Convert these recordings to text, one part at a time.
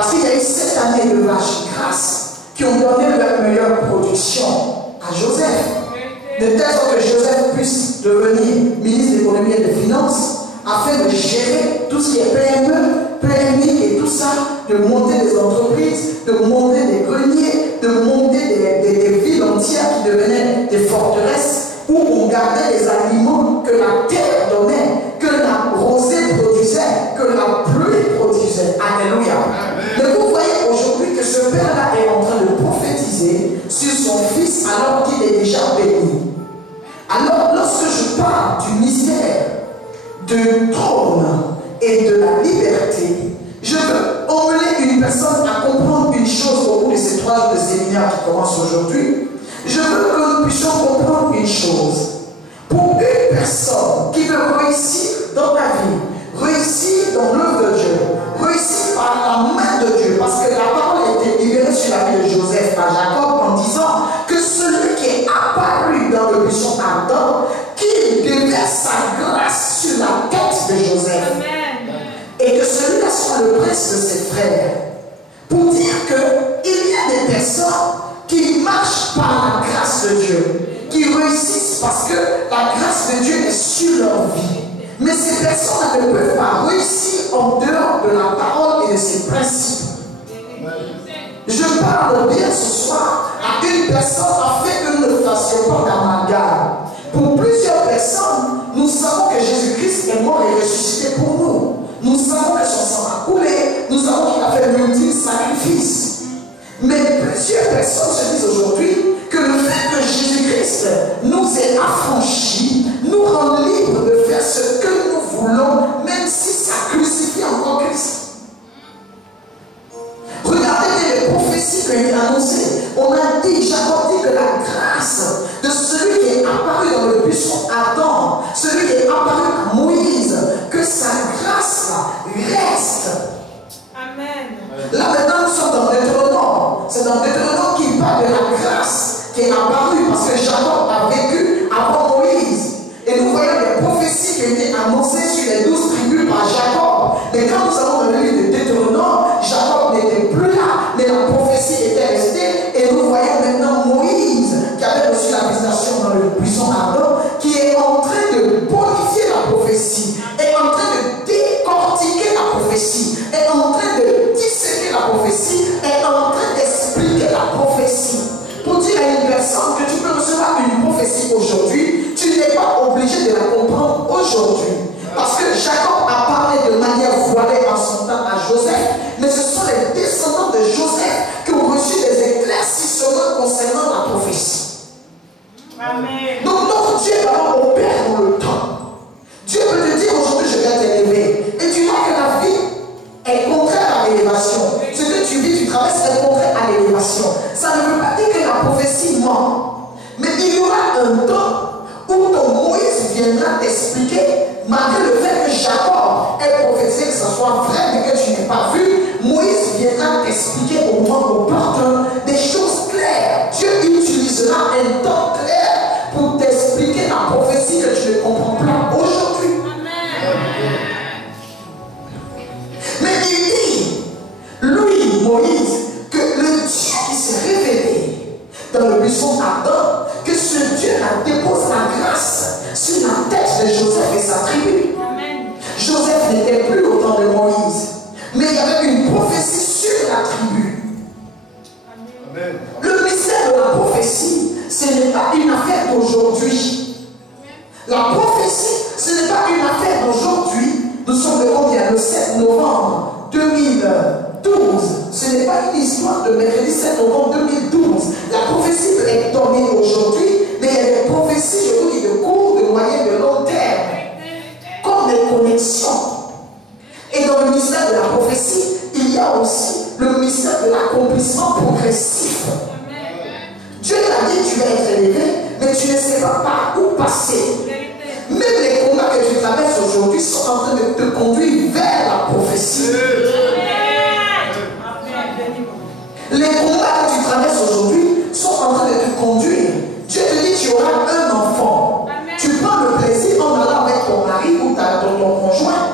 Parce qu'il y a eu 7 années de vaches grasses qui ont donné leur meilleure production à Joseph. De telle sorte que Joseph puisse devenir ministre de l'économie et des finances afin de gérer tout ce qui est PME, PMI et tout ça, de monter des entreprises, de monter des greniers, de monter des villes entières qui devenaient des forteresses où on gardait les aliments que la terre donnait, que la rosée produisait, que la pluie produisait. Alléluia. Mais vous voyez aujourd'hui que ce père-là est en train de prophétiser sur son fils alors qu'il est déjà béni. Alors, lorsque je parle du mystère du trône et de la liberté, je veux emmener une personne à comprendre une chose au cours de ces 3 jours de séminaire qui commencent aujourd'hui. Je veux que nous puissions comprendre une chose. Pour une personne qui veut réussir dans la vie, réussir dans l'œuvre de Dieu, réussir par la main de Dieu, parce que la parole a été libérée sur la vie de Joseph par Jacob en disant que celui qui est apparu dans le buisson ardent, qu'il déverse sa grâce sur la tête de Joseph. Amen. Et que celui-là soit le prince de ses frères. Pour dire qu'il y a des personnes qui marchent par la grâce de Dieu, qui réussissent parce que la grâce de Dieu est sur leur vie. Mais ces personnes ne peuvent pas réussir en dehors de la parole et de ses principes. Je parle bien ce soir à une personne afin que nous ne fassions pas d'amalgame. Pour plusieurs personnes, nous savons que Jésus-Christ est mort et ressuscité pour nous. Nous savons que son sang a coulé, nous savons qu'il a fait multiples sacrifices. Mais plusieurs personnes se disent aujourd'hui que le fait que Jésus-Christ nous ait affranchis, nous rend libres de faire ce que nous voulons, même si ça crucifie encore Christ. Regardez les prophéties qui ont été annoncées. On a dit, Jacob dit que la grâce de celui qui est apparu dans le buisson Adam, celui qui est apparu à Moïse, que sa grâce reste. Amen. Là maintenant nous sommes dans Deutéronome. C'est dans Deutéronome qu'il parle de la grâce qui est apparue parce que Jacob a vécu avant Moïse. Et nous voyons les prophéties qui ont été annoncées sur les 12 tribus par Jacob. Mais quand nous allons dans le livre de Deutéronome, Jacob n'était plus là, mais la prophétie était restée. Et nous voyons maintenant Moïse qui avait reçu la visitation dans le buisson ardent, qui est en train de bonifier la prophétie, est en train de décortiquer la prophétie, est en train de disséquer la prophétie, est en train d'expliquer la prophétie. Pour dire à une personne que tu peux recevoir une prophétie aujourd'hui, tu n'es pas obligé de la comprendre aujourd'hui. Parce que Jacob a parlé de manière voilée en son temps à Joseph, mais ce sont les descendants de Joseph qui ont reçu des éclaircissements concernant la prophétie. Amen. Donc notre Dieu opère dans le temps. Dieu peut te dire aujourd'hui je vais t'élever. Et tu vois que la vie est contraire à l'élévation. Ce que tu vis, tu traverses est contraire à l'élévation. Ça ne veut pas dire que la prophétie ment. Mais il y aura un temps où ton Moïse viendra t'expliquer, malgré le fait que Jacob ait prophétisé que ce soit vrai mais que tu n'aies pas vu, Moïse viendra t'expliquer au moment opportun des choses claires. Dieu utilisera un temps clair pour t'expliquer la prophétie que tu ne comprends pas aujourd'hui. Mais il dit, lui, Moïse, que le Dieu qui s'est révélé dans le buisson ardent, que ce Dieu-là dépose la grâce sur la tête de Joseph et sa tribu. Amen. Joseph n'était plus au temps de Moïse, mais il y avait une prophétie sur la tribu. Amen. Le mystère de la prophétie, ce n'est pas une affaire d'aujourd'hui. La prophétie, ce n'est pas une affaire d'aujourd'hui. Nous sommes le combien? Le 7 novembre 2012. Ce n'est pas une histoire de mercredi 7 novembre 2012. La prophétie peut être donnée aujourd'hui, mais il y a des prophéties, je vous dis, de court, de moyen, de long terme, comme des connexions. Et dans le mystère de la prophétie, il y a aussi le mystère de l'accomplissement progressif. Dieu t'a dit tu vas être élevé, mais tu ne sais pas par où passer. Même les combats que tu traverses aujourd'hui sont en train de te conduire vers la prophétie. Les combats que tu traverses aujourd'hui sont en train de te conduire. Dieu te dit tu auras un enfant. Tu prends le plaisir en allant avec ton mari ou ton conjoint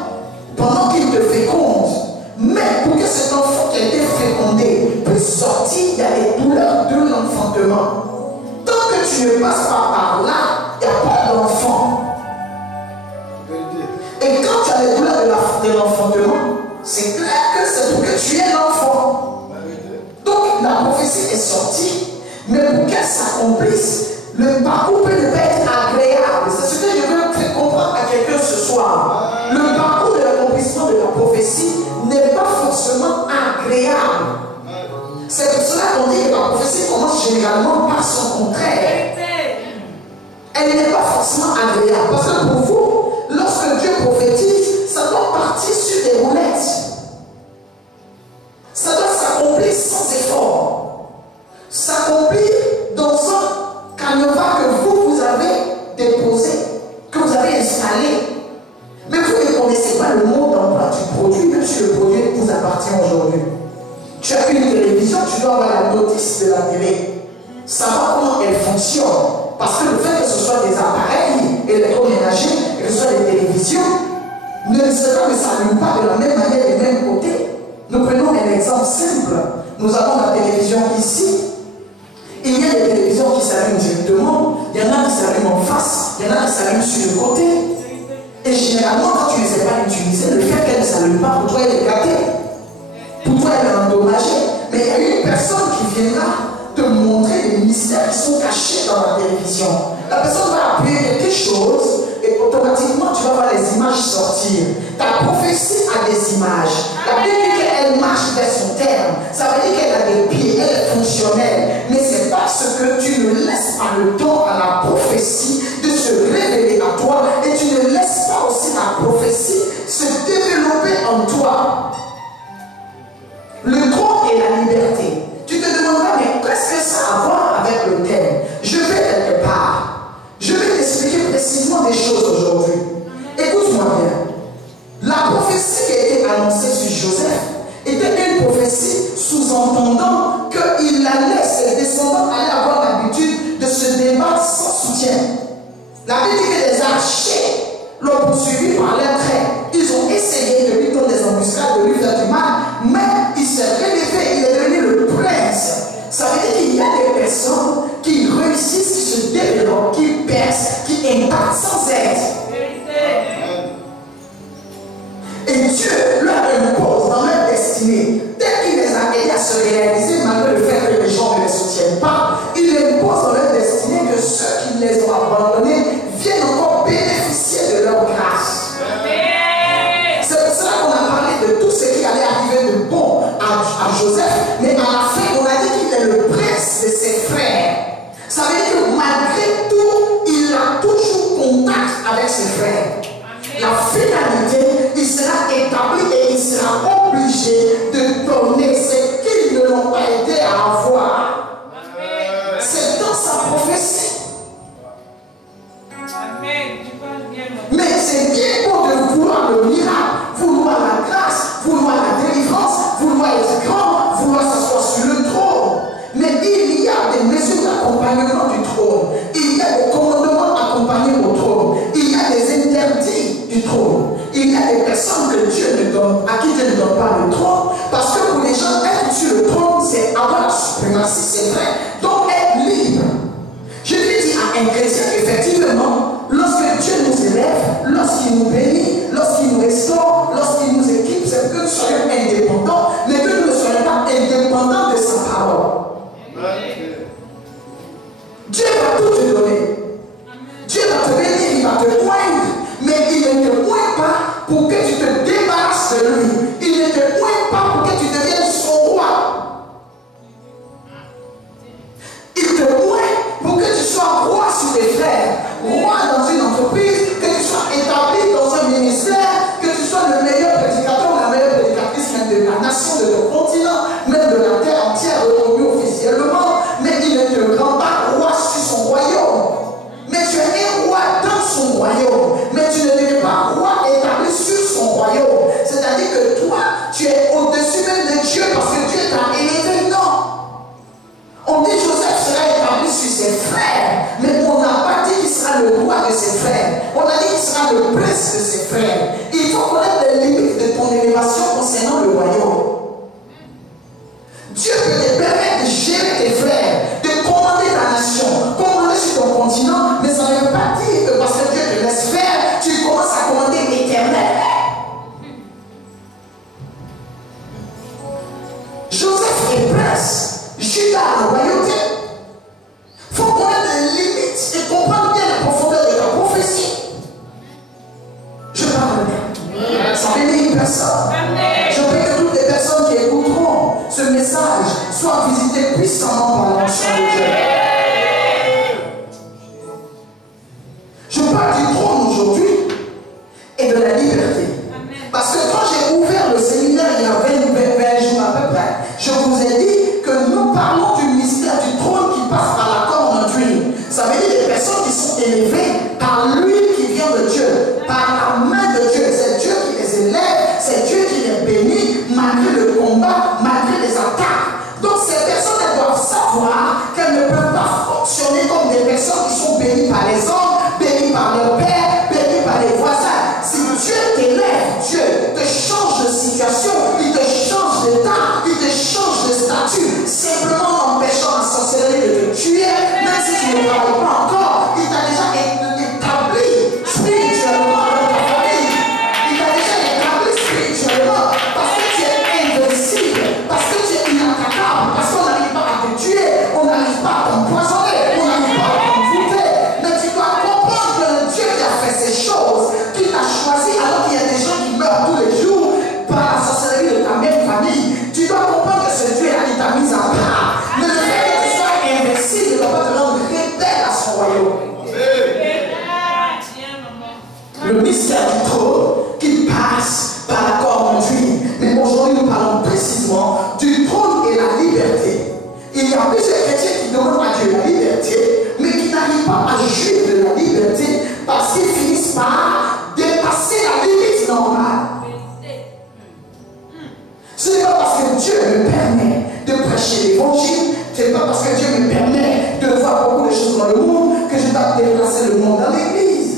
pendant qu'il te féconde. Mais pour que cet enfant tu as été fécondé, puisse sortir, il y a des douleurs de l'enfantement. Tant que tu ne passes pas par là, il n'y a pas d'enfant. Et quand tu as les douleurs de l'enfantement, c'est clair que c'est pour que tu aies l'enfant. Donc la prophétie est sortie, mais pour qu'elle s'accomplisse, le parcours peut ne pas être agréable. C'est ce que je veux faire comprendre à quelqu'un ce soir. Le parcours de l'accomplissement de la prophétie n'est pas forcément agréable. C'est pour cela qu'on dit que la prophétie commence généralement par son contraire. Elle n'est pas forcément agréable. Parce que pour vous, lorsque Dieu prophétise, ça doit partir sur des roulettes. Ça doit s'accomplir sans effort. S'accomplir dans un canevas que vous avez déposé, que vous avez installé. Mais vous ne connaissez pas le mode d'emploi du produit, même si le produit vous appartient aujourd'hui. Tu as une télévision, tu dois avoir la notice de la télé. Savoir comment elle fonctionne. Parce que le fait que ce soit des appareils électroménagers, que ce soit des télévisions, ne s'allume pas de la même manière et du même côté. Nous prenons un exemple simple. Nous avons la télévision ici. Il y a des télévisions qui s'allument directement, il y en a qui s'allument en face, il y en a qui s'allument sur le côté. Et généralement, quand tu ne sais pas l'utiliser, le fait qu'elle ne s'allume pas, pour toi, elle est gâtée. Pour toi, elle est endommagée. Mais il y a une personne qui viendra te montrer les mystères qui sont cachés dans la télévision. La personne va appuyer quelque chose et automatiquement tu vas voir les images sortir. Ta prophétie a des images. La Bible dit qu'elle marche vers son terme. Ça veut dire qu'elle a des pieds, elle est fonctionnelle. Mais c'est parce que tu ne laisses pas le temps à la prophétie de se révéler à toi et tu ne laisses pas aussi la prophétie se développer en toi. Le trône et la liberté. Tu te demanderas, mais qu'est-ce que ça a à voir avec le thème? Je vais quelque part. Je vais t'expliquer précisément des choses aujourd'hui. Écoute-moi bien. La prophétie qui a été annoncée sur Joseph était une prophétie sous-entendant qu'il allait, ses descendants allaient avoir l'habitude de se débattre sans soutien. La Bible dit que les archers l'ont poursuivi par leurs traits. Ils ont essayé de lui donner des embuscades, de lui faire du mal, mais il s'est relevé, il est devenu le prince. Ça veut dire qu'il y a des personnes qui réussissent, qui se développent, qui percent, qui impactent sans aide. Et Dieu leur impose dans leur destinée, dès qu'il les a aidés à se réaliser, malgré le fait que les gens ne les soutiennent pas, il impose dans leur destinée que ceux qui les ont abandonnés viennent encore bénéficier de leur grâce. C'est pour cela qu'on a parlé de tout ce qui allait arriver de bon à Joseph, mais à la fin, on a dit qu'il est le prince de ses frères. Ça veut dire que malgré tout, il a toujours contact avec ses frères. La finalité, il sera établi et il sera obligé de donner ce qu'ils ne l'ont pas aidé à avoir. C'est dans sa prophétie. Mais c'est bien beau de vouloir le miracle, vouloir la grâce, vouloir la délivrance, vouloir être grand, vouloir s'asseoir sur le trône. Mais il y a des mesures d'accompagnement du trône. Il y a des commandements accompagnés au trône. Il y a des interdits du trône. Il y a des personnes que Dieu ne donne, à qui Dieu ne donne pas le trône. Parce que pour les gens, être sur le trône, c'est avoir la suprématie, c'est vrai. Donc être libre. Je vais dire à un chrétien qu'effectivement, lorsque Dieu nous élève, lorsqu'il nous bénit, lorsqu'il nous restaure, lorsqu'il nous équipe, c'est que nous soyons indépendants, mais que nous ne soyons pas indépendants de sa parole. Dieu va tout te donner. Dieu va te bénir, il va te poindre, mais il ne te pointe pas pour que tu te débarrasses de lui. Il ne te pointe pas pour que tu deviennes son roi. Il te pointe pour que tu sois roi sur tes frères, roi dans une entreprise, que tu sois établi dans un ministère, que tu sois le meilleur prédicateur ou la meilleure prédicatrice même de la nation, de ton continent, même de la terre entière, reconnue officiellement, mais il ne te rend pas roi sur son royaume. Mais tu es un roi dans son royaume, mais tu ne deviens pas roi établi sur son royaume. C'est-à-dire que toi, tu es au-dessus même de Dieu parce que Dieu t'a élevé. Non. On dit Joseph sera établi sur ses frères, mais on n'a pas dit qu'il sera le roi de ses frères. On a dit qu'il sera le prince de ses frères. Il faut connaître les limites de ton élévation concernant le royaume. Juda à la royauté. Il faut connaître les limites et comprendre bien la profondeur de ta prophétie. Je parle bien. Ça bénit une personne. Je prie que toutes les personnes qui écouteront ce message soient visitées puissamment par l'onction de Dieu. Je parle du trône aujourd'hui et de la liberté. Parce que quand j'ai ouvert le séminaire il y a 20 jours à peu près, je vous ai dit que nous parlons du mystère du trône qui passe par la corne d'un dream. Ça veut dire des personnes qui sont élevées par l'huile qui vient de Dieu, par la main de Dieu. C'est Dieu qui les élève, c'est Dieu qui les bénit malgré le combat, malgré les attaques. Donc ces personnes, elles doivent savoir qu'elles ne peuvent pas fonctionner comme des personnes qui sont bénies par les hommes, bénies par leur père, bénies par les voisins. Si Dieu t'élève, Dieu te change de situation, il te change d'état, il te change de statut, simplement en empêchant la sorcellerie de te tuer, même si tu ne travailles pas encore, il t'a déjà établi spirituellement dans ta famille. Il t'a déjà établi spirituellement parce que tu es invincible, parce que tu es inattaquable, parce qu'on n'arrive pas à te tuer, on n'arrive pas à t'empoisonner, on n'arrive pas à t'envoûter. Mais tu dois comprendre que le Dieu qui a fait ces choses, qui t'a choisi alors qu'il y a des gens qui meurent tous les jours par la sorcellerie de ta même famille, tu dois comprendre que ce Dieu-là, il t'a mis à part. Mais le fait que tu sois invincible ne doit pas te rendre rebelle à son royaume. Le mystère du trône qui passe par la corde d'huile. Mais aujourd'hui, nous parlons précisément du trône et la liberté. Il y a plusieurs chrétiens qui demandent à Dieu la liberté, mais qui n'arrivent pas à jouir de la liberté parce qu'ils finissent par dépasser la limite normale. Ce n'est pas parce que Dieu me permet de prêcher l'évangile, ce n'est pas parce que Dieu me permet de voir beaucoup de choses dans le monde que je dois déplacer le monde dans l'église.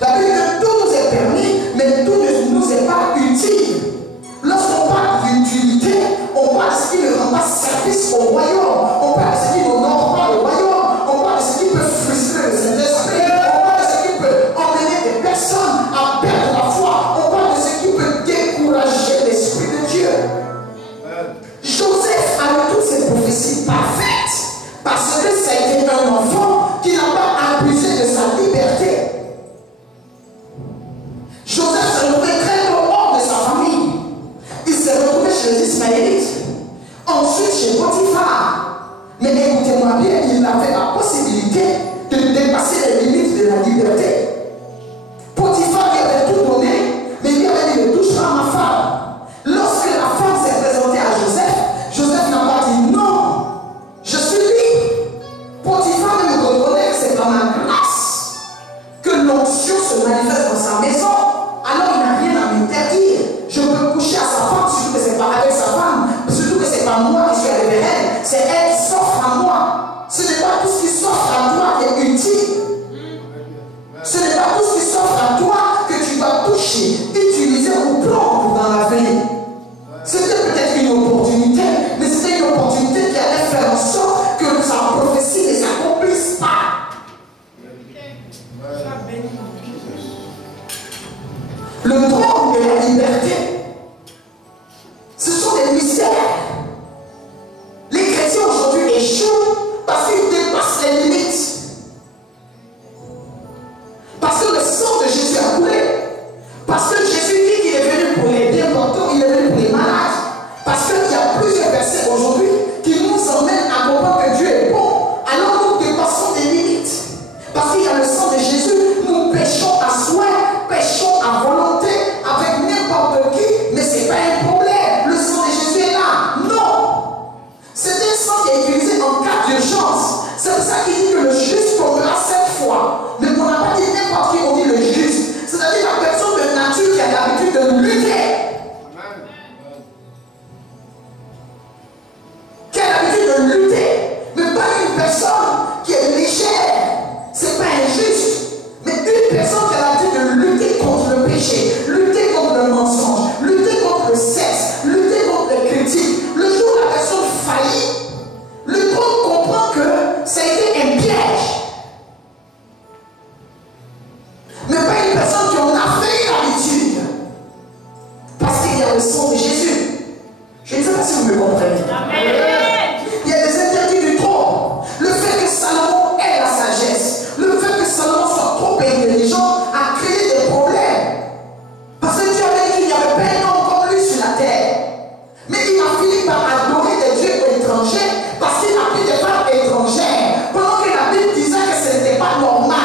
La Bible dit que tout nous est permis, mais tout ne nous est pas utile. Lorsqu'on parle d'utilité, on parle de ce qui ne rend pas service au royaume, on parle de ce qui n'honore pas le royaume, on parle de ce qui peut frustrer le Saint-Esprit, on parle de ce qui peut emmener des personnes à perdre la foi, on parle de ce qui peut décourager l'Esprit de Dieu. Joseph a eu toutes ces prophéties parfaites parce que ça a été un enfant qui n'a pas abusé de sa liberté. Joseph s'est retrouvé très hors de sa famille. Il s'est retrouvé chez les Ismaélites. Ensuite chez Potiphar. Mais écoutez-moi bien, il avait la possibilité de dépasser les limites de la liberté. Potiphar lui avait tout donné, mais il lui avait dit ne touche pas à ma femme. Lorsque la femme s'est présentée à Joseph, Joseph n'a pas dit non, je suis libre. Potiphar me reconnaît que c'est par ma grâce que l'onction se manifeste dans sa maison. Alors il n'a rien à m'interdire. Je peux coucher à sa femme, surtout que c'est pas avec sa femme, surtout que c'est pas moi qui suis avec elle, c'est elle qui s'offre à moi. Ce n'est pas tout ce qui s'offre à toi qui est utile. Ce n'est finit par adorer des dieux étrangers parce qu'il a pris des femmes étrangères. Pendant que la Bible disait que ce n'était pas normal.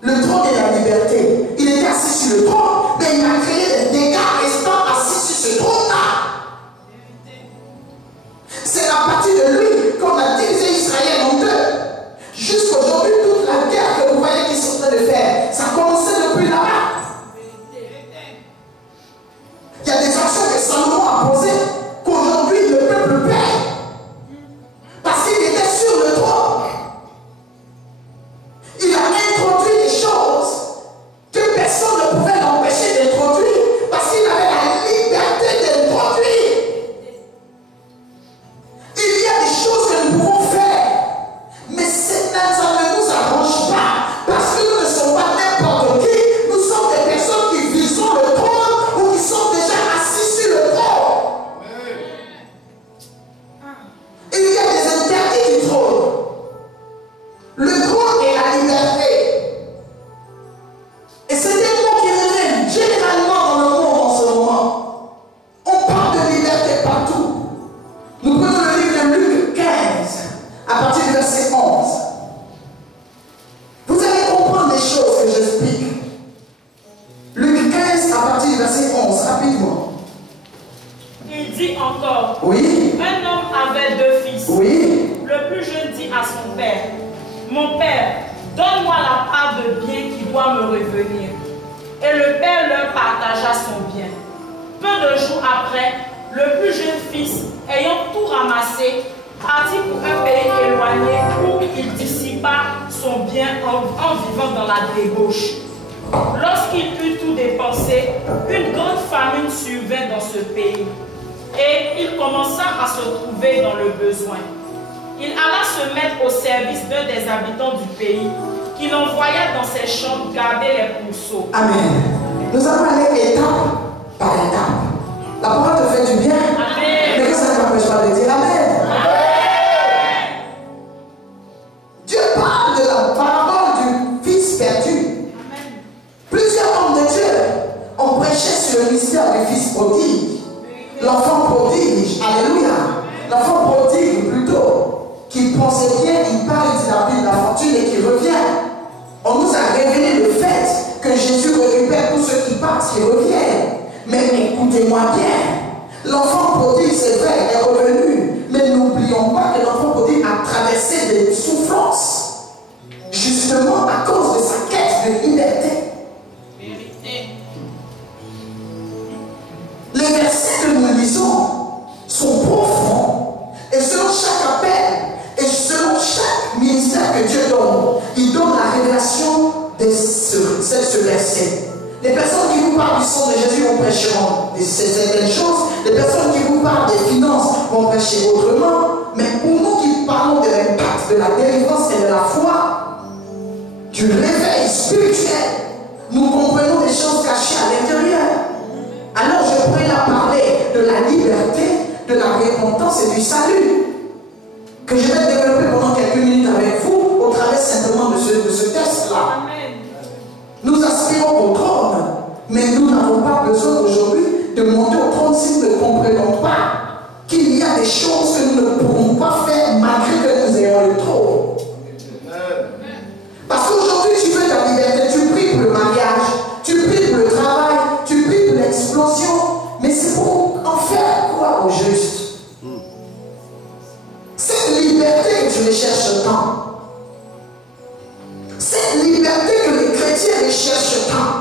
Le trône de la liberté. Il était assis sur le trône, mais il a créé des dégâts restant assis sur ce trône-là. C'est à partir de lui qu'on a divisé Israël en deux. Jusqu'aujourd'hui, toute la guerre que vous voyez qu'ils sont en train de faire, ça a commencé depuis là-bas. Il y a des actions que Salomon a posées qu'aujourd'hui le peuple paie. Parce qu'il était sur le trône. Il a introduit des choses que personne ne pouvait l'empêcher d'introduire parce qu'il avait la liberté d'introduire. Il y a des choses que nous pouvons faire, mais ça ne nous arrange pas parce que nous ne sommes pas n'importe qui. Nous sommes des personnes qui visons le trône ou qui sont déjà assis sur le trône. Il y a des interdits du trône. Le trône est la liberté. Et c'est des mots qui reviennent généralement dans le monde en ce moment. On parle de liberté partout. Nous prenons le livre de Luc 15, à partir du verset 11. Vous allez comprendre les choses que j'explique. Luc 15, à partir du verset 11, rapidement. Il dit encore, Oui. un homme avait 2 fils. Oui. Le plus jeune dit à son père, mon père, donne-moi la part de bien qui doit me revenir. Et le père leur partagea son bien. Peu de jours après, le plus jeune fils, ayant tout ramassé, partit pour un pays éloigné où il dissipa son bien en vivant dans la débauche. Lorsqu'il eut tout dépensé, une grande famine survint dans ce pays. Et il commença à se trouver dans le besoin. Il alla se mettre au service d'un des habitants du pays, qui l'envoya dans ses champs garder les pourceaux. Amen. Nous allons aller étape par étape. La parole te fait du bien. Amen. Mais que ça ne m'empêche pas de dire Amen. Amen. Dieu parle de la parole du fils perdu. Amen. Plusieurs hommes de Dieu ont prêché sur le mystère du fils prodigue. L'enfant prodige, alléluia. L'enfant prodigue plutôt, qui pensait bien, il parle de la vie de la fortune et qui revient. On nous a révélé le fait que Jésus récupère tous ceux qui partent, qui reviennent. Mais écoutez-moi bien, l'enfant prodigue, c'est vrai, est revenu. Mais n'oublions pas que l'enfant prodigue a traversé des souffrances, justement à cause de sa quête de liberté. Les versets que nous lisons sont profonds et selon chaque appel et selon chaque ministère que Dieu donne, il donne la révélation de ce verset. Les personnes qui vous parlent du sang de Jésus vont prêcher certaines choses, les personnes qui vous parlent des finances vont prêcher autrement, mais pour nous qui parlons de l'impact, de la délivrance et de la foi, du réveil spirituel, nous comprenons des choses cachées à l'intérieur. Alors je pourrais la parler de la liberté, de la repentance et du salut, que je vais développer pendant quelques minutes avec vous, au travers simplement de ce texte-là. Nous aspirons au trône, mais nous n'avons pas besoin aujourd'hui de monter au trône si nous ne comprenons pas qu'il y a des choses que nous ne pourrons pas faire malgré que nous ayons le trône. Parce qu'aujourd'hui tu veux ta liberté, tu pries pour le mariage, tu pries pour le travail, tu pries pour l'explosion, mais c'est pour en faire quoi au juste? Cette liberté que tu recherches tant, cette liberté que les chrétiens recherchent tant,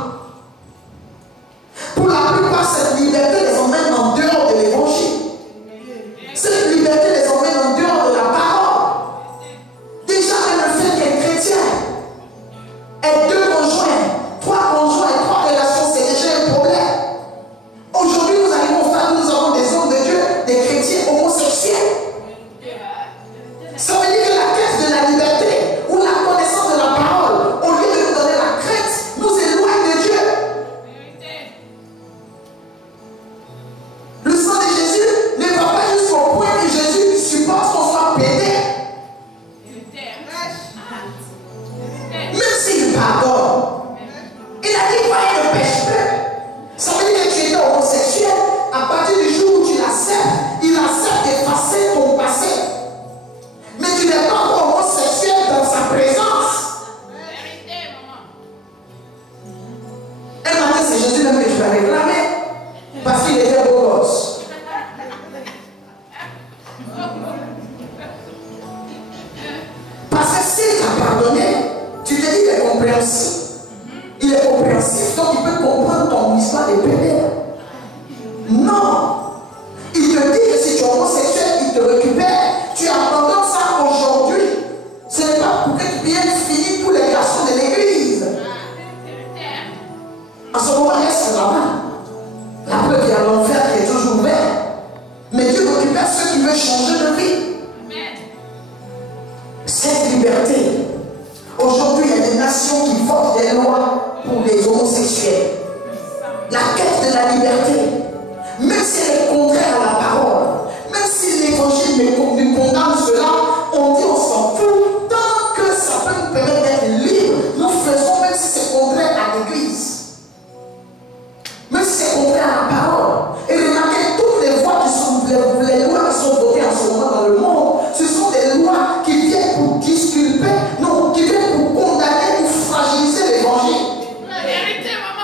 pour la plupart cette liberté les emmène en dehors de l'évangile. Cette liberté les changer de vie. Cette liberté, aujourd'hui, il y a des nations qui votent des lois pour les homosexuels. La quête de la liberté, même si elle est contraire à la parole, même si l'évangile nous condamne cela, on dit on s'en fout, tant que ça peut nous permettre d'être libres, nous faisons même si c'est contraire à l'église. Même si c'est contraire à la parole. Et remarquez, toutes les voix qui sont, les lois qui sont votées en ce moment dans le monde, ce sont des lois qui viennent pour disculper, non, qui viennent pour condamner, pour fragiliser l'évangile. La vérité, maman.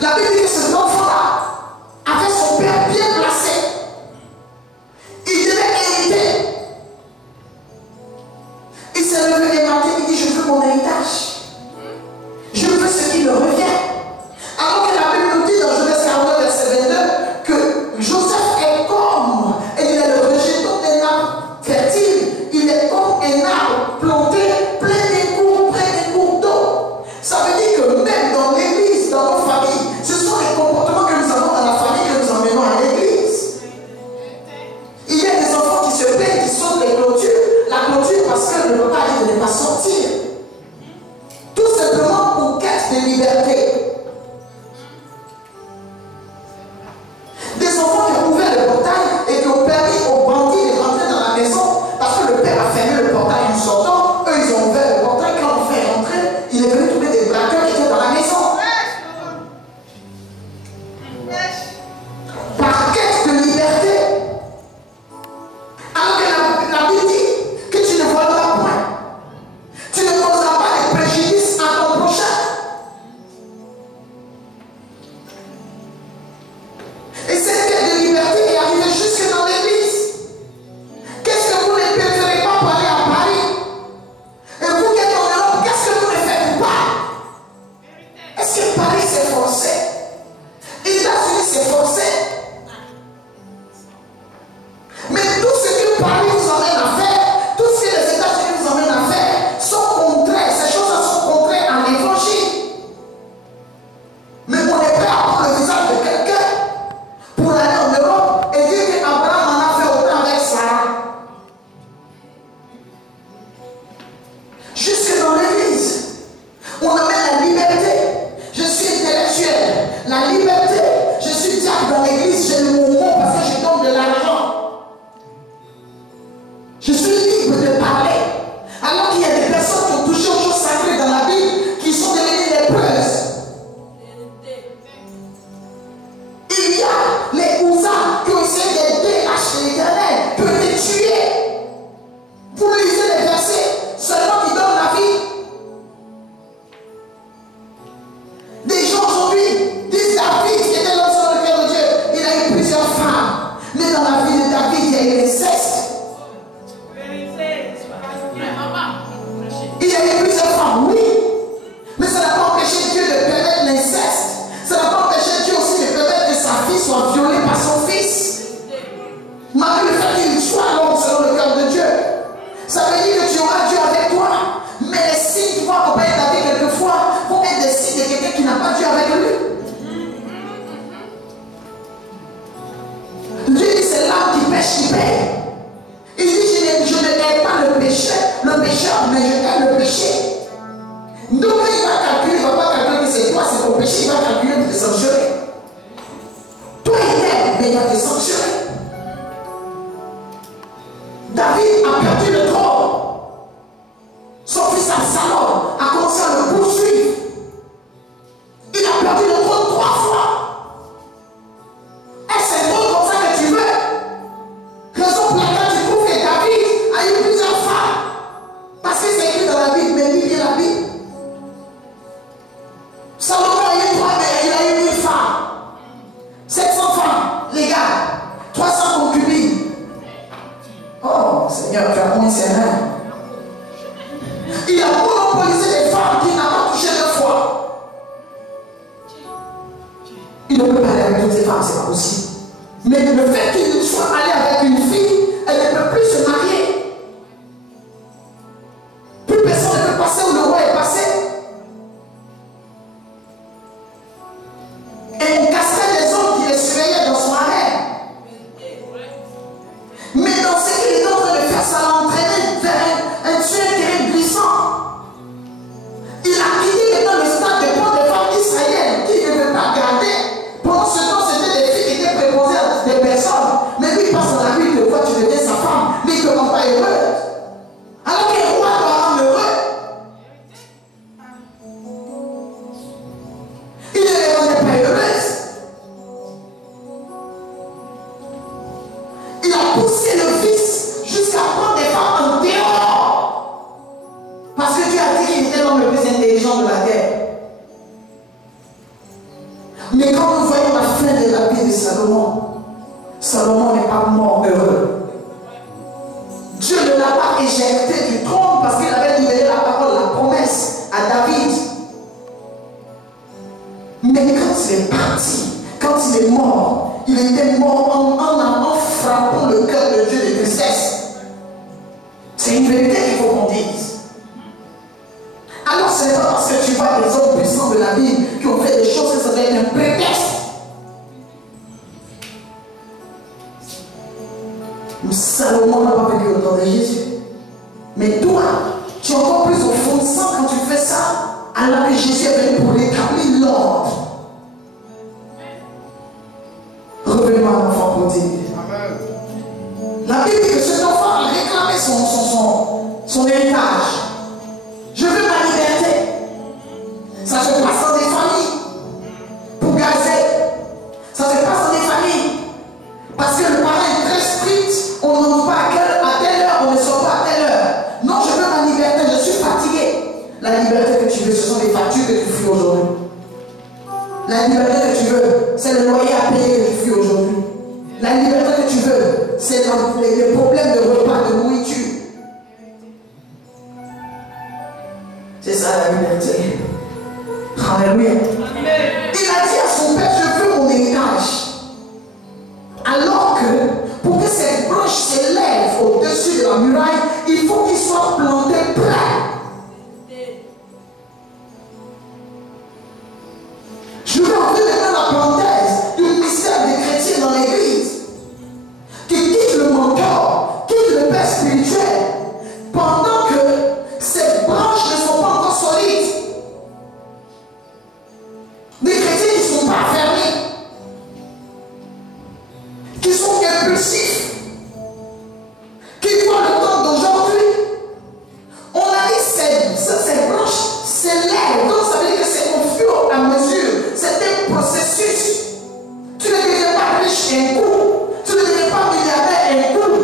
La Bible dit que cet enfant-là avait son père bien placé. Il devait hériter. Il s'est levé les matins, il dit je veux mon héritage. Je veux ce qui me revient. Alors que la Bible nous dit dans Genèse 49, verset 22, que Joseph est comme, et il est le rejeton d'un arbre fertile, il est comme un arbre planté, plein des cours d'eau. Ça veut dire que même dans l'église, dans nos familles, ce sont les comportements que nous avons dans la famille que nous emmenons à l'église. Il y a des enfants qui se plaignent, qui sautent les clôtures, la clôture parce que le papa dit de ne pas sortir. Tout simplement pour quête de liberté. Des enfants qui ont ouvert le portail et qui ont permis aux bandits de rentrer dans la maison parce que le père a fermé le portail en sortant. Eux, ils ont ouvert le portail. Quand on fait rentrer, il est venu trouver des braqueurs qui étaient dans la maison. Par quête de liberté. Alors que la Bible dit que tu ne voleras point. Tu ne causeras pas de préjudice à ton prochain. Et cette quête de liberté est arrivée jusque dans l'église. Qu'est-ce que vous ne préférez pas pour aller à Paris? Et vous qui êtes en Europe, qu'est-ce que vous ne faites pas? Est-ce que Paris s'est forcé? Les États-Unis s'est forcé? Mais tout ce que Paris vous emmène à faire, tout ce que les États-Unis vous emmènent à faire, sont contraires. Ces choses-là sont contraires à l'évangile. Mais on est prêt à prendre le visage de quelqu'un pour aller en Europe et dire qu'Abraham en a fait autant avec Sarah. Jusque dans l'église, on amène la liberté. Je suis intellectuel. La liberté, je suis diacre dans l'église, j'ai mon mot parce que je donne de l'argent. Je suis libre de parler. Alors qu'il y a des personnes qui ont touché aux choses sacrées dans la Bible qui sont devenues lépreuses. Il y a les Ouza qui ont essayé d'aider H l'Éternel, qui ont été tués. Vous lisez les versets, seulement qui donnent la vie. Des gens aujourd'hui disent David qui était l'homme sur le cœur de Dieu. Il a eu plusieurs femmes. Mais dans la vie de David, il y a eu l'inceste. Il y a eu plusieurs femmes, oui. Mais ça n'a pas empêché Dieu de permettre l'inceste. Ça n'a pas empêché Dieu aussi de permettre que sa fille soit violée par son fils. Malgré le fait qu'il soit l'homme selon le cœur de Dieu. Ça veut dire que tu auras Dieu avec toi. Mais les signes qui vont accompagner ta vie quelquefois vont être des signes de quelqu'un qui n'a pas Dieu avec lui. Dieu dit c'est l'âme qui pêche qui paye. Il dit je n'aime pas le pécheur, mais je aime le péché. Donc il va calculer, il ne va pas calculer que c'est toi, c'est ton péché, il va calculer pour te sanctionner. Toi il t'aime, mais il va te sanctionner. David a perdu le trône. Son fils Absalom a commencé à le poursuivre. Il a perdu le trône 3 fois. Est-ce que c'est le trône comme ça que tu veux? Raison pour laquelle tu trouves que David a eu plusieurs femmes. Parce que c'est écrit dans la Bible, mais lis bien la Bible. Salomon a eu 3 mères, il a eu 1000 femmes. 700 femmes, les gars. 300 concubines. Oh, Seigneur, tu as moins sévère. Il a monopolisé les femmes qu'il n'a pas touché 2 fois. Il ne peut pas aller avec toutes ces femmes, c'est pas possible. Mais le fait qu'il soit allé avec une fille, elle ne peut plus se marier. Plus personne ne peut passer où le roi est passé. Et on casserait les hommes qui les Mais quand nous voyons la fin de la vie de Salomon, Salomon n'est pas mort heureux. Dieu ne l'a pas éjecté du trône parce qu'il avait libéré la parole, la promesse à David. Mais quand il est parti, quand il est mort, il était mort en frappant le cœur de Dieu de tristesse. C'est une vérité qu'il faut qu'on dise. Alors ce n'est pas parce que tu vois des hommes puissants de la Bible qui ont fait des choses que ça doit être un prétexte. Salomon n'a pas vécu au temps de Jésus. Mais toi, tu es encore plus offensant quand tu fais ça, alors que Jésus est venu pour rétablir l'ordre. Revenons à l'enfant prodigue. La Bible dit que cet enfant a réclamé son héritage. Je veux ma liberté. Ça se passe dans des familles. Pour gazer. Ça se passe dans des familles. Parce que le parent est très strict. On ne monte pas à telle heure, on ne sort pas à telle heure. Non, je veux ma liberté, je suis fatigué. La liberté que tu veux, ce sont les factures que tu fuis aujourd'hui. La liberté que tu veux, c'est le loyer à payer que tu fuis aujourd'hui. La liberté que tu veux, c'est les problèmes de repas, de nourriture. C'est ça la liberté. Alléluia. Il a dit à son père, je veux mon héritage. Alors que, pour que cette branche s'élève au-dessus de la muraille, il faut qu'il soit planté près. Je vais ouvrir maintenant la parenthèse du mystère des chrétiens dans l'église qui quitte le mentor, quitte le père spirituel, pendant que ces branches ne sont pas encore solides. Les chrétiens ne sont pas fermés, qui sont impulsifs, qui voient le temps d'aujourd'hui. On a dit ces branches s'élèvent, donc ça veut dire que c'est au fur et à mesure, c'est un processus. Tu ne deviens pas riche un coup, tu ne deviens pas milliardaire un coup.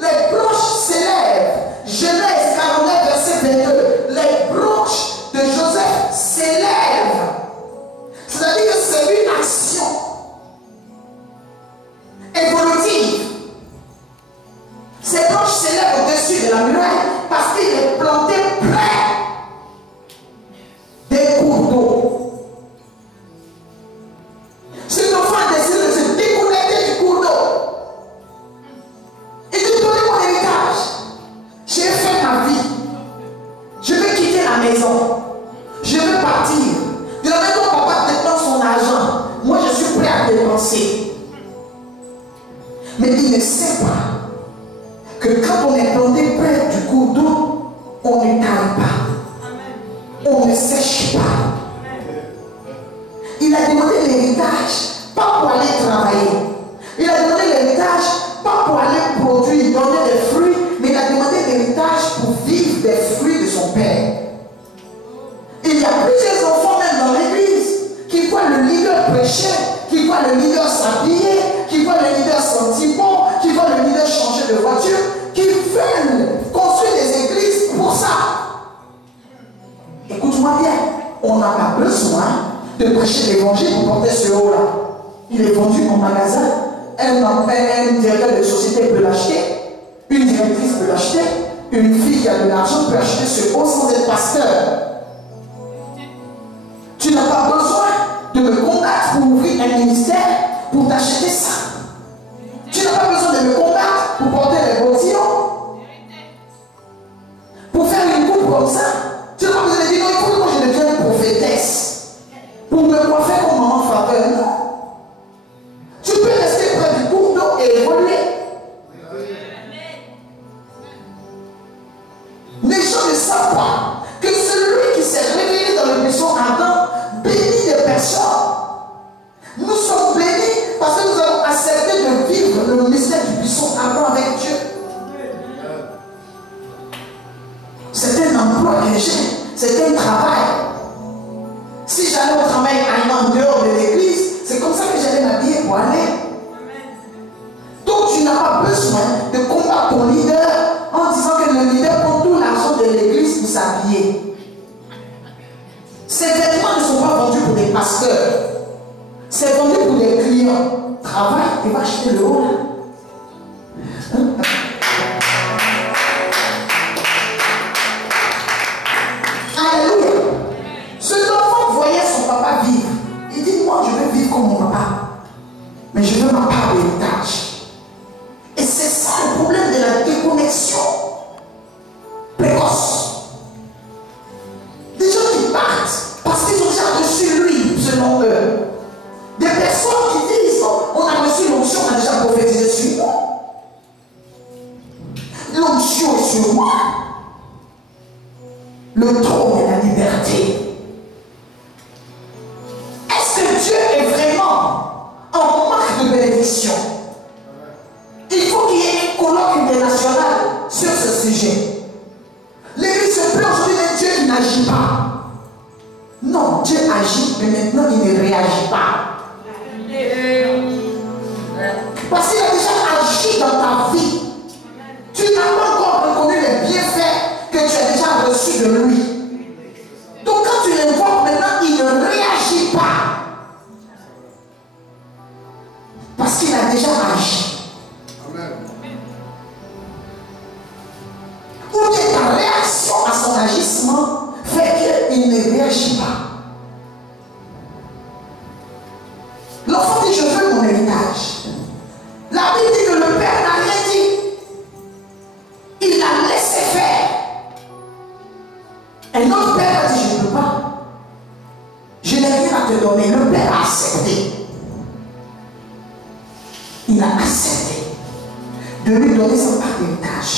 Les branches s'élèvent. Genèse 49, verset 22. Les branches de Joseph s'élèvent. C'est-à-dire que c'est une action évolutive. Ces branches s'élèvent au-dessus de la muraille parce qu'il est planté près des cours d'eau. Cet enfant a décidé de se déconnecter du cours d'eau. Il dit, donnez mon héritage. J'ai fait ma vie. Je vais quitter la maison. Je vais partir. De la maison, papa dépense son argent. Moi, je suis prêt à dépenser. Mais il ne sait pas que quand on est planté près du cours d'eau, on ne taille pas. On ne sèche pas. Il a demandé l'héritage, pas pour aller travailler. Il a demandé l'héritage, pas pour aller produire, donner des fruits, mais il a demandé l'héritage pour vivre des fruits de son père. Il y a plusieurs enfants même dans l'église qui voient le leader prêcher, qui voient le leader s'habiller, qui voient le leader sentir bon, qui voient le leader changer de voiture, qui veulent construire des églises pour ça. Écoute-moi bien, on n'a pas besoin de prêcher l'évangile pour porter ce haut-là. Il est vendu en magasin, un directeur de société peut l'acheter, une directrice peut l'acheter, une fille qui a de l'argent peut acheter ce haut sans être pasteur. Tu n'as pas besoin de me combattre pour ouvrir un ministère pour t'acheter ça. Tu n'as pas besoin de me combattre pour porter les bottillons, pour faire une coupe comme ça. Tu n'as pas besoin de dire non, il faut que moi je devienne prophétesse pour me coiffer comme maman faveur. Non. Tu peux rester près du cours d'eau et évoluer. Les gens ne savent pas que celui qui s'est réveillé dans le buisson ardent bénit des personnes. Nous sommes bénis parce que nous avons accepté de vivre le mystère du buisson ardent avec Dieu. C'est un emploi que j'ai, c'est un travail. Si j'allais au travail en dehors de l'église, il va acheter le haut là. Alléluia. Cet enfant voyait son papa vivre. Il dit, moi je veux vivre comme mon papa. Mais je veux ma part d'héritage. Et c'est ça le problème de la déconnexion précoce. Des gens qui partent parce qu'ils ont déjà reçu lui, selon eux. Des personnes qui disent, on a reçu l'onction, on a déjà prophétisé sur moi. L'onction est sur moi. Le trône est la liberté. Est-ce que Dieu est vraiment en marque de bénédiction? Il faut qu'il y ait un colloque international sur ce sujet. L'Église se plaint aujourd'hui d'un Dieu qui n'agit pas. Non, Dieu agit, mais maintenant il ne réagit pas. Parce qu'il a déjà agi dans ta vie. Tu n'as pas encore reconnu les bienfaits que tu as déjà reçus de lui. Donc quand tu l'invoques maintenant, il ne réagit pas. Parce qu'il a déjà agi. Amen. Ou bien ta réaction à son agissement fait qu'il ne réagit pas. L'enfant dit, je veux mon héritage. La Bible dit que le Père n'a rien dit. Il l'a laissé faire. Et notre Père a dit, je ne peux pas. Je n'ai rien à te donner. Le Père a accepté. Il a accepté de lui donner son part d'héritage.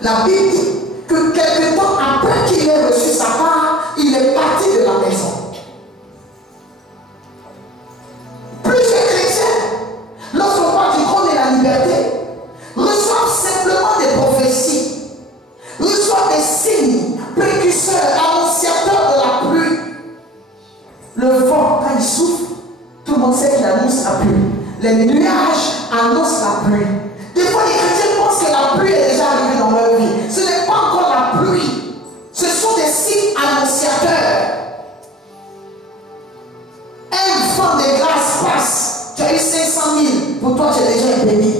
La Bible dit que quelque temps après qu'il ait reçu sa part, il est parti de la maison. Plusieurs chrétiens, lorsqu'on parle du trône et la liberté, reçoivent simplement des prophéties, reçoivent des signes, précurseurs, annonciateurs de la pluie. Le vent, quand il souffle, tout le monde sait qu'il annonce la pluie. Les nuages annoncent la pluie. Des fois, les chrétiens pensent que la pluie est déjà arrivée dans leur vie. Ce n'est pas encore la pluie. Ce sont des signes annonciateurs. Un vent de grâce passe. Tu as eu 500 000. Pour toi, tu es déjà béni.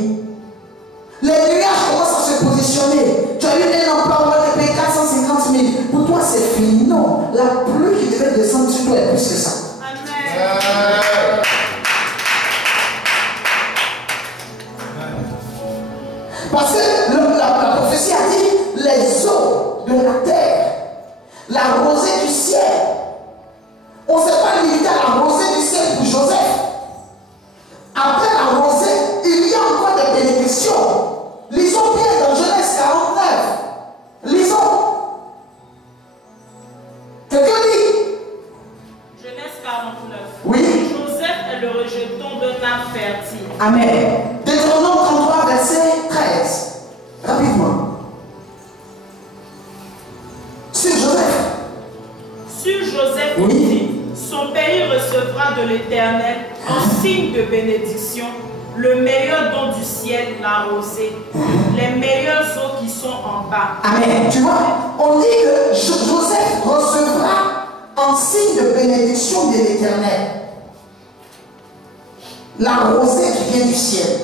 Les nuages commencent à se positionner. Tu as eu un emploi, on va te payer 450 000. Pour toi, c'est fini. Non. La pluie qui devait descendre sur toi est plus que ça. Amen. Parce que la prophétie a dit les eaux de la terre, la rosée du ciel. On ne s'est pas limité à la rosée du ciel pour Joseph. Après la rosée, il y a encore des bénédictions. Lisons bien dans Genèse 49. Lisons. Quelqu'un dit? Genèse 49. Oui. Joseph est le rejeton d'un âme fertile. Amen. Deutéronome 33, verset 13. Rapidement. Sur Joseph. Sur Joseph, oui. Dit, son pays recevra de l'Éternel en signe de bénédiction le meilleur don du ciel, la rosée, les meilleures eaux qui sont en bas. Amen. Tu vois, on dit que Joseph recevra en signe de bénédiction de l'Éternel la rosée qui vient du ciel.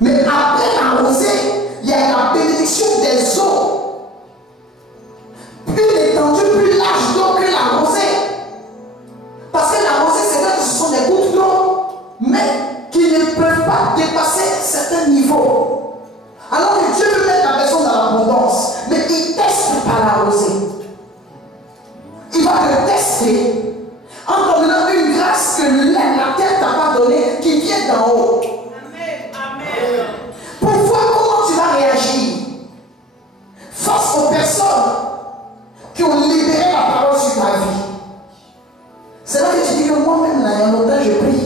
Mais après la rosée, il y a la bénédiction des eaux. Une étendue plus large d'eau que la rosée. Parce que la rosée, c'est vrai que ce sont des gouttes d'eau, mais qui ne peuvent pas dépasser certains niveaux. Alors que Dieu veut mettre la personne dans l'abondance, mais il teste par la rosée. Il va te tester en donnant une grâce que la terre t'a pas donnée, qui vient d'en haut. Amen. Pour voir comment tu vas réagir face aux personnes qui ont libéré la parole sur ta vie. C'est là que tu dis que moi-même, là, il y a longtemps, je prie.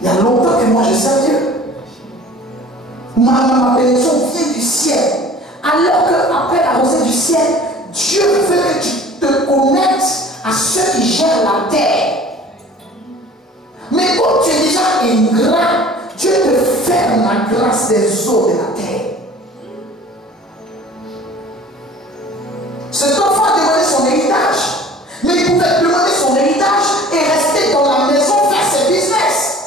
Il y a longtemps que moi, je sers Dieu. Ma bénédiction vient du ciel. Alors qu'après la rosée du ciel, Dieu veut que tu te connectes à ceux qui gèrent la terre. Mais quand tu es déjà ingrat, Dieu te ferme la grâce des eaux de la terre. Cet enfant a demandé son héritage, mais il pouvait demander son héritage et rester dans la maison faire ses business.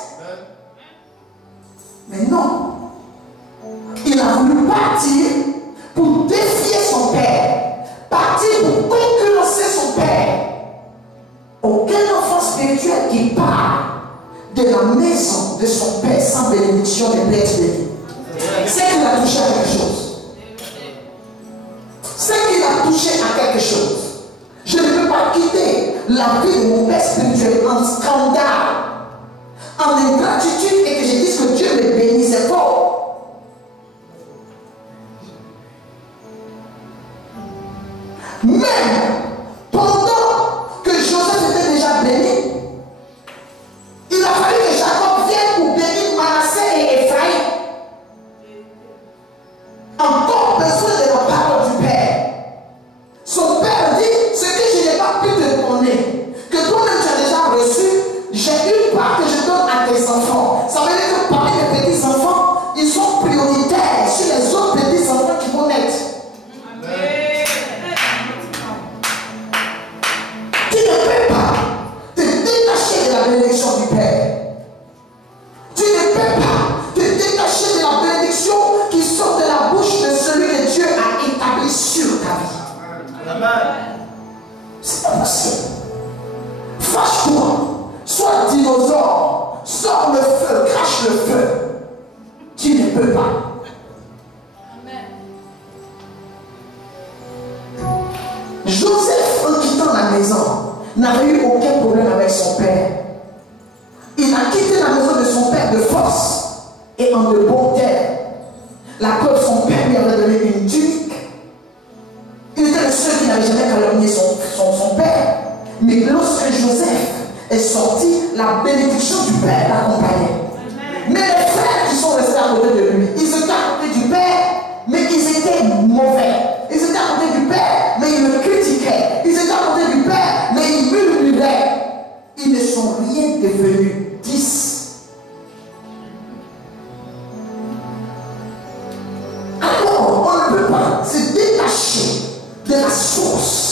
spirituel qui part de la maison de son père sans bénédiction ne peut être béni. C'est qu'il a touché à quelque chose. C'est qu'il a touché à quelque chose. Je ne peux pas quitter la vie de mon père spirituel en scandale, en ingratitude et que je dise que Dieu me bénit. C'est faux. Même pendant que Joseph était déjà béni, il a fallu que Jacob vienne pour bénir Manassé et Ephraïm. Encore besoin de la parole du Père. Son Père dit, ce que je n'ai pas pu te donner, que toi-même tu as déjà reçu, j'ai une part que je donne à tes enfants. Ça veut dire que parmi les petits enfants, ils sont prioritaires sur les autres petits enfants qui vont naître. Tu ne peux pas te détacher de la bénédiction du Père. Tu ne peux pas te détacher de la bénédiction qui sort de la bouche de celui que Dieu a établi sur ta vie. Amen. C'est pas possible. Fâche-toi. Sois dinosaure. Sors le feu. Crache le feu. Tu ne peux pas. Amen. Joseph, en quittant la maison, n'avait eu aucun problème avec son père. Il a quitté la maison de son père de force et en de bon terme. La preuve, son père lui avait donné une tunique. Il était le seul qui n'avait jamais calomnié son père. Mais lorsque Joseph est sorti, la bénédiction du père l'accompagnait. Mais les frères qui sont restés à côté de lui, ils étaient à côté du père, mais ils étaient mauvais. Ils étaient à côté du père, mais ils le critiquaient. Ils étaient à côté du père, mais ils murmuraient. Ils ne sont rien devenus. 10. Alors, on ne peut pas se détacher de la source.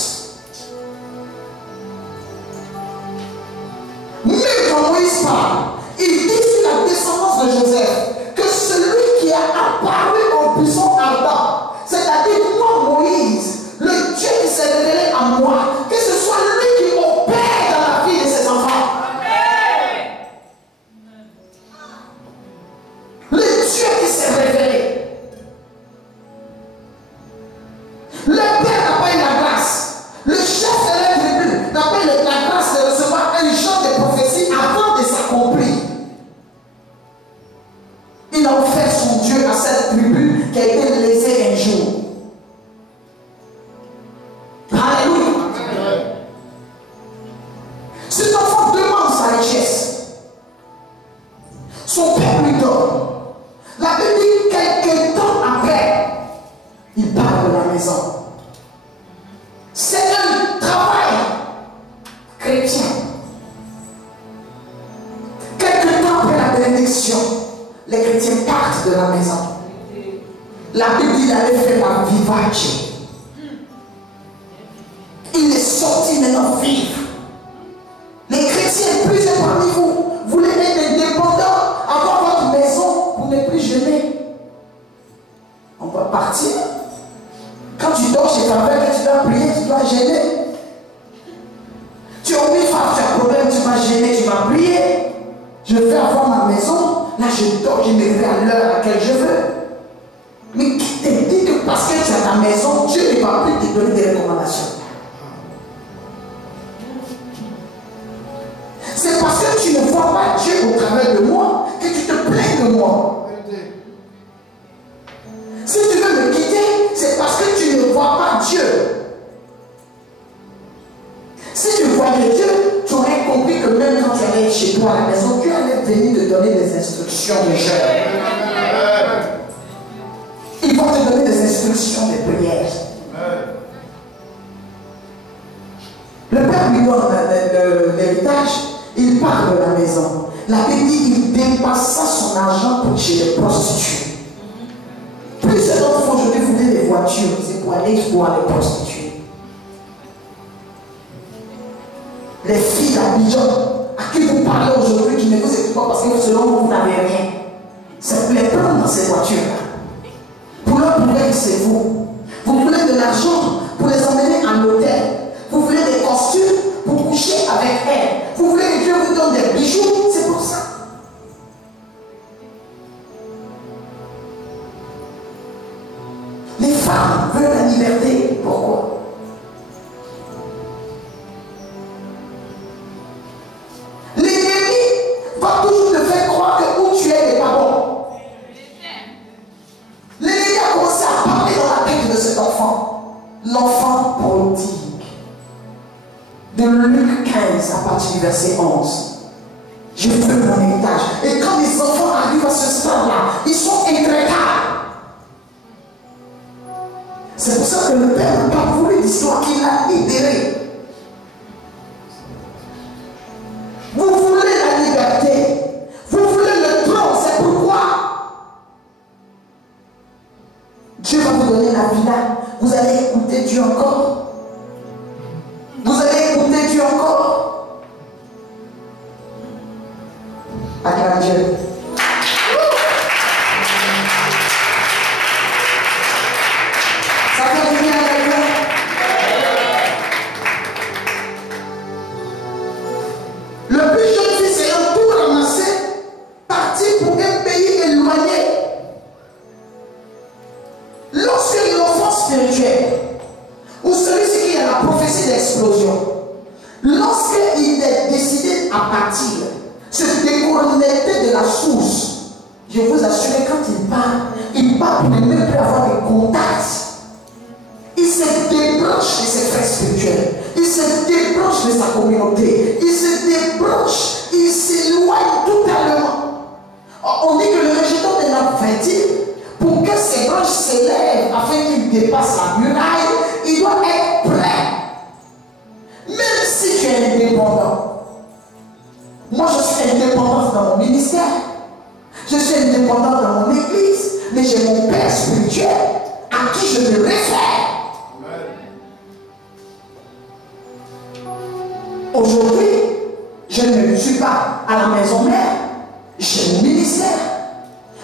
Même quand Moïse parle, il dit sur la descendance de Joseph que celui qui a apparu au buisson ardent, c'est-à-dire moi, Moïse, le Dieu qui s'est révélé à moi, que ce soit lui qui opère dans la vie de ses enfants. Le Dieu qui s'est révélé. Le Père n'a pas eu la grâce. Le chef de la tribu n'a pas eu la grâce de recevoir un genre de prophétie avant de s'accomplir. Il a offert son Dieu à cette tribu qui a été lésée un jour. Alléluia. Cet enfant demande sa richesse. Son père lui donne. La Bible dit quelques temps après, il part de la maison. C'est un travail chrétien. Quelques temps après la bénédiction, les chrétiens partent de la maison. La Bible dit qu'il avait fait la vivace. Il est sorti maintenant vivre. Les chrétiens, plusieurs parmi vous, voulez être indépendants, avoir votre maison pour ne plus jeûner. On va partir. Quand tu dors chez ta mère, tu dois prier, tu dois gêner. Tu as oublié, tu as un problème, tu vas gêner, tu vas prier. Je vais avoir ma maison, là je dors, je me réveille à l'heure à laquelle je veux. Mais qui te dit que parce que tu as ta maison, Dieu ne va plus te donner des recommandations? C'est parce que tu ne vois pas Dieu au travers de moi que tu te plains de moi. Si tu veux me quitter, c'est parce que tu ne vois pas Dieu. Si tu voyais Dieu, tu aurais compris que même quand tu allais chez toi à la maison, Dieu allait venir te donner des instructions de jeûne. Il va te donner des instructions de prière. Le père lui donne l'héritage, il part de la maison. La Bible dit qu'il dépassa son argent pour chez les prostituées. Plusieurs d'entre vous aujourd'hui voulaient des voitures, c'est pour aller voir les prostituées. Les filles d'Abidjan, à qui vous parlez aujourd'hui, qui ne vous écoutent pas parce que selon vous, vous n'avez rien. C'est pour les prendre dans ces voitures-là. Pour leur prouver que c'est vous. Vous voulez de l'argent pour les emmener à l'hôtel. Vous voulez des costumes pour coucher avec elles. Vous voulez que Dieu liberté. Pourquoi? L'ennemi va toujours te faire croire que où tu es n'est pas bon. L'ennemi a commencé à parler dans la tête de cet enfant. L'enfant prodigue. De Luc 15 à partir du verset 11. Je veux mon héritage. Et quand les enfants arrivent à ce stade-là, ils sont intraitables. C'est pour ça que le Père n'a pas voulu l'histoire, il l'a libéré. Vous voulez la liberté, vous voulez le trône, c'est pourquoi Dieu va vous donner la vie là. Vous allez écouter Dieu encore. Vous allez écouter Dieu encore. Acclame Dieu. Ça fait du bien avec nous. Le plus jeune fils ayant tout ramassé, parti pour un pays éloigné. Lorsque l'enfant spirituel, ou celui qui a la prophétie d'explosion, lorsqu'il est décidé à partir, se déconnecter de la source, je vous assure, quand il part pour ne même plus avoir de contact. Il se débranche de ses frères spirituels, il se débranche de sa communauté, il se débranche, il s'éloigne totalement. On dit que le rejeton de nappe fertile, pour que ses branches s'élèvent afin qu'il dépasse la muraille, il doit être prêt. Même si tu es indépendant. Moi, je suis indépendante dans mon ministère. Je suis indépendante dans mon église. Mais j'ai mon père spirituel à qui je me réfère. Aujourd'hui, je ne suis pas à la maison mère. J'ai mon ministère.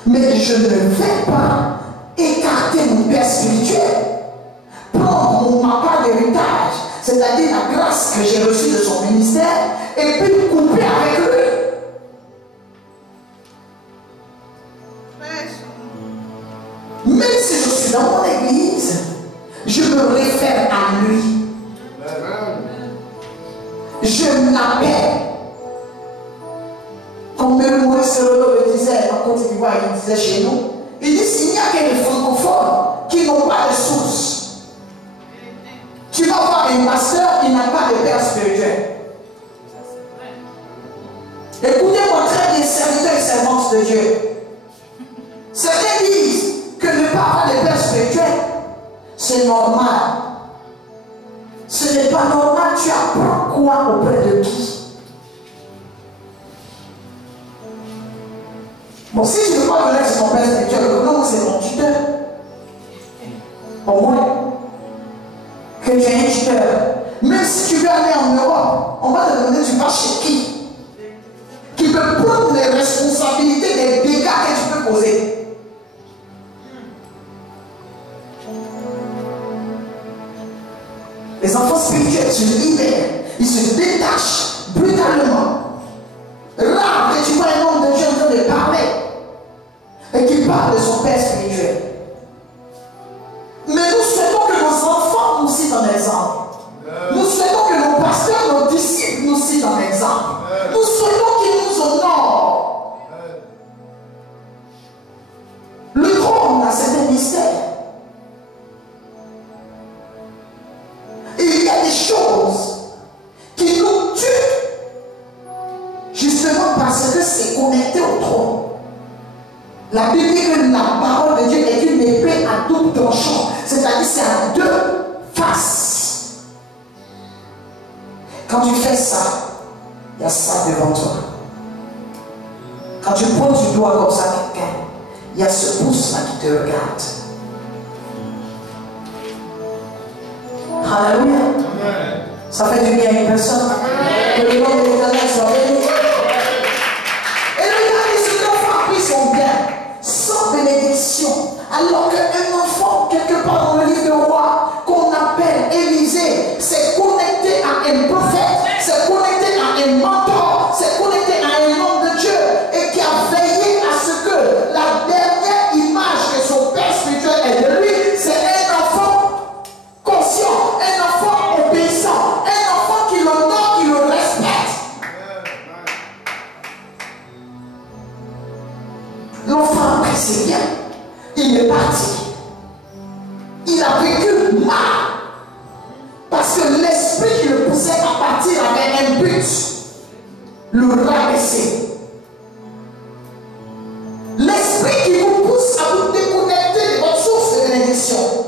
Mais je ne vais pas écarter mon père spirituel. Prendre ma part d'héritage, c'est-à-dire la grâce que j'ai reçue de son ministère, et puis couper avec lui. Même si je suis dans mon église, je me réfère à lui. Je l'appelle. Comme même Maurice Lolo le disait en Côte d'Ivoire, il disait chez nous, il dit s'il n'y a que les francophones qui n'ont pas de source, tu vas voir un pasteur qui n'a pas de père spirituel. Écoutez-moi très bien, serviteurs et servantes de Dieu. Certains disent que ne pas avoir de père spirituel, c'est normal. Ce n'est pas normal, tu apprends quoi auprès de qui? Bon, si je ne veux pas connaître son père spirituel, non, c'est mon tuteur. Au moins, que tu es un tuteur. Même si tu veux aller en Europe, on va te demander tu vas chez qui peut prendre les responsabilités des dégâts que tu peux causer. Les enfants spirituels se libèrent, ils se détachent brutalement. Rare que tu vois un homme de Dieu en train de parler et qui parle de son père spirituel. Mais nous souhaitons que nos enfants nous citent un exemple. Nous souhaitons que nos pasteurs, nos disciples nous citent un exemple. Nous souhaitons qu'ils nous honorent. Le trône a certains mystères. Et il y a des choses qui nous tuent justement parce que c'est connecté au trône. La Bible dit que la parole de Dieu est une épée à double tranchant, c'est-à-dire c'est à deux faces. Quand tu fais ça, il y a ça devant toi. Quand tu pointes du doigt comme ça à quelqu'un, il y a ce pouce-là qui te regarde. Alléluia. Ça fait du bien à une personne. Que le nom de l'Éternel soit béni. Et regardez, cet enfant a pris son bien sans bénédiction. Alors qu'un enfant, quelque part dans le livre de roi, qu'on appelle Élisée, s'est connecté à un prophète, s'est connecté à un mentor, s'est connecté à un homme de Dieu et qui a veillé à ce que la dernière image que son père spirituel est de lui, c'est un enfant. passé bien. Il est parti. Il a vécu mal. Parce que l'esprit qui le poussait à partir avait un but. Le rabaisser. L'esprit qui vous pousse à vous déconnecter de votre source de bénédiction.